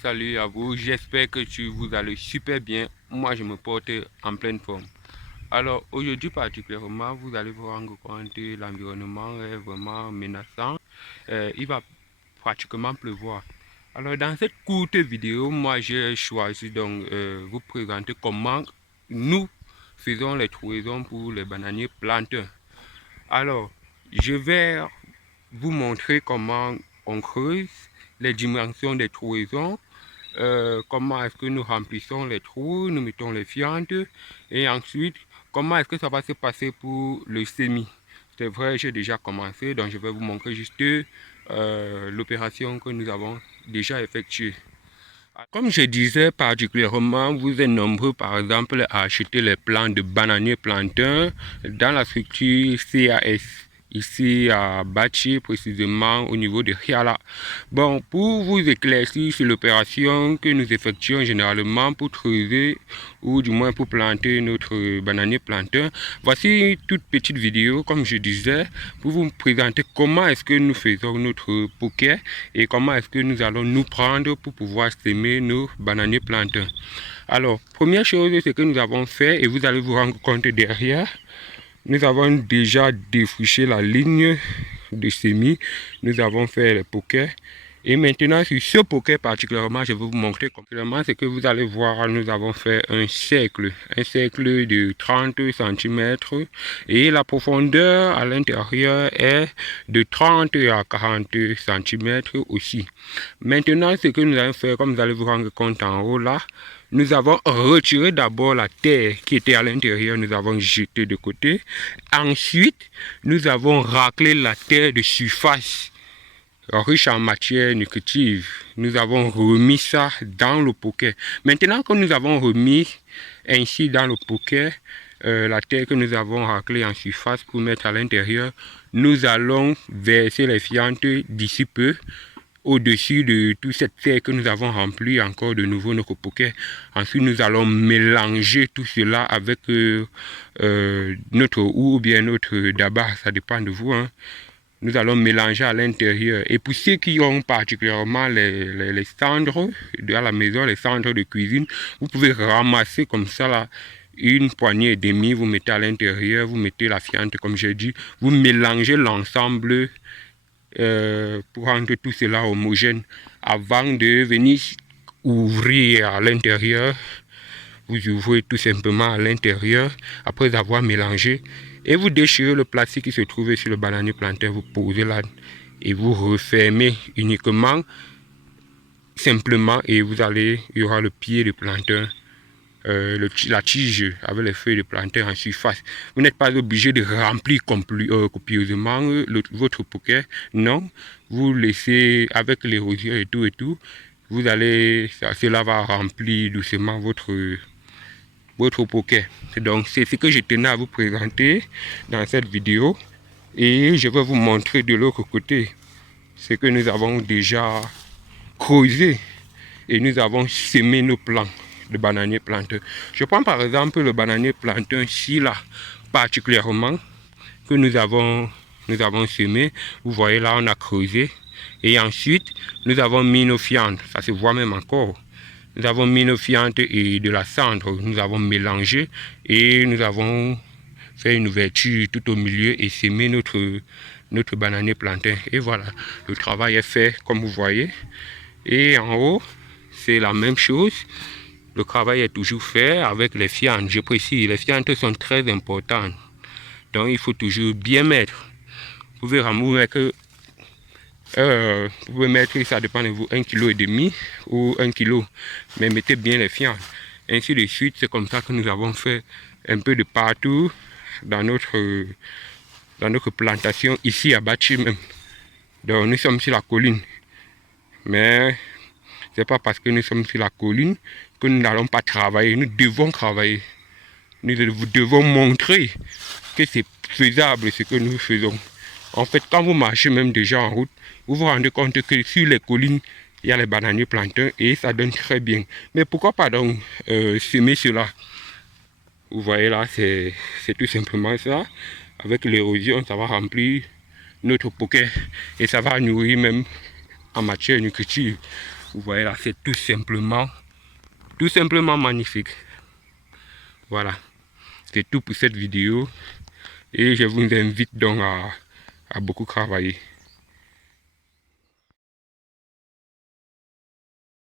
Salut à vous, j'espère que vous allez super bien. Moi, je me porte en pleine forme. Alors, aujourd'hui particulièrement, vous allez vous rendre compte que l'environnement est vraiment menaçant. Il va pratiquement pleuvoir. Alors, dans cette courte vidéo, moi, j'ai choisi donc vous présenter comment nous faisons les trouaisons pour les bananiers planteurs. Alors, je vais vous montrer comment on creuse, les dimensions des trouaisons, comment est-ce que nous remplissons les trous, nous mettons les fientes et ensuite comment est-ce que ça va se passer pour le semis. C'est vrai, j'ai déjà commencé, donc je vais vous montrer juste l'opération que nous avons déjà effectuée. Comme je disais particulièrement, vous êtes nombreux par exemple à acheter les plants de bananiers planteurs dans la structure CAS, ici à Bachi, précisément au niveau de Hiala. Bon, pour vous éclaircir sur l'opération que nous effectuons généralement pour creuser ou du moins pour planter notre bananier planteur, voici une toute petite vidéo, comme je disais, pour vous présenter comment est-ce que nous faisons notre poquet et comment est-ce que nous allons nous prendre pour pouvoir semer nos bananiers planteurs. Alors, première chose, c'est que nous avons fait, et vous allez vous rendre compte derrière, nous avons déjà défriché la ligne de semis, nous avons fait les poquets. Et maintenant, sur ce poquet particulièrement, je vais vous montrer complètement ce que vous allez voir. Nous avons fait un cercle de 30 cm et la profondeur à l'intérieur est de 30 à 40 cm aussi. Maintenant, ce que nous allons faire, comme vous allez vous rendre compte en haut là, nous avons retiré d'abord la terre qui était à l'intérieur, nous avons jeté de côté. Ensuite, nous avons raclé la terre de surface riche en matière nutritive. Nous avons remis ça dans le poquet. Maintenant que nous avons remis ainsi dans le poquet la terre que nous avons raclée en surface pour mettre à l'intérieur, nous allons verser les fientes d'ici peu au-dessus de toute cette terre que nous avons remplie encore de nouveau notre poquet. Ensuite, nous allons mélanger tout cela avec notre ou bien notre daba, ça dépend de vous, hein. Nous allons mélanger à l'intérieur. Et pour ceux qui ont particulièrement les cendres de la maison, les cendres de cuisine, vous pouvez ramasser comme ça là, une poignée et demie, vous mettez à l'intérieur, vous mettez la fiente comme j'ai dit, vous mélangez l'ensemble pour rendre tout cela homogène avant de venir ouvrir à l'intérieur. Vous ouvrez tout simplement à l'intérieur après avoir mélangé et vous déchirez le plastique qui se trouvait sur le bananier planteur, vous posez là et vous refermez uniquement simplement et vous allez, il y aura le pied de planteur, la tige avec les feuilles de planteur en surface. Vous n'êtes pas obligé de remplir copieusement votre poquet, non, vous laissez avec l'érosion et tout, vous allez, cela va remplir doucement votre poquet. Donc c'est ce que je tenais à vous présenter dans cette vidéo et je vais vous montrer de l'autre côté ce que nous avons déjà creusé et nous avons semé nos plants de bananier planteur. Je prends par exemple le bananier planteur ici là particulièrement que nous avons semé. Vous voyez là on a creusé et ensuite nous avons mis nos fientes, ça se voit même encore. Nous avons mis nos fientes et de la cendre, nous avons mélangé et nous avons fait une ouverture tout au milieu et semé notre bananier plantain. Et voilà, le travail est fait comme vous voyez. Et en haut, c'est la même chose. Le travail est toujours fait avec les fientes. Je précise, les fientes sont très importantes. Donc il faut toujours bien mettre. Vous pouvez mettre vous pouvez mettre, ça dépend de vous, 1,5 kg ou 1 kg, mais mettez bien les fientes. Ainsi de suite, c'est comme ça que nous avons fait un peu de partout dans notre plantation ici à Bachi même. Donc nous sommes sur la colline, mais c'est pas parce que nous sommes sur la colline que nous n'allons pas travailler. Nous devons travailler. Nous devons montrer que c'est faisable ce que nous faisons. En fait, quand vous marchez même déjà en route, vous vous rendez compte que sur les collines, il y a les bananiers planteurs et ça donne très bien. Mais pourquoi pas donc semer cela? Vous voyez là, c'est tout simplement ça. Avec l'érosion, ça va remplir notre poquet et ça va nourrir même en matière nutritive. Vous voyez là, c'est tout simplement magnifique. Voilà, c'est tout pour cette vidéo. Et je vous invite donc à beaucoup travailler.